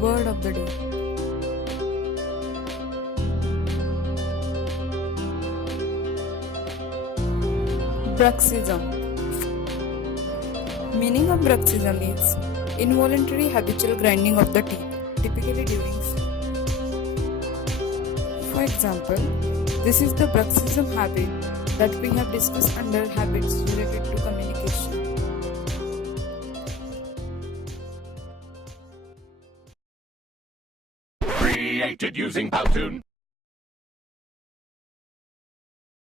Word of the day. Bruxism. Meaning of bruxism is involuntary habitual grinding of the teeth, typically during sleep. For example, this is the bruxism habit that we have discussed under habits related to communication. Created using Powtoon.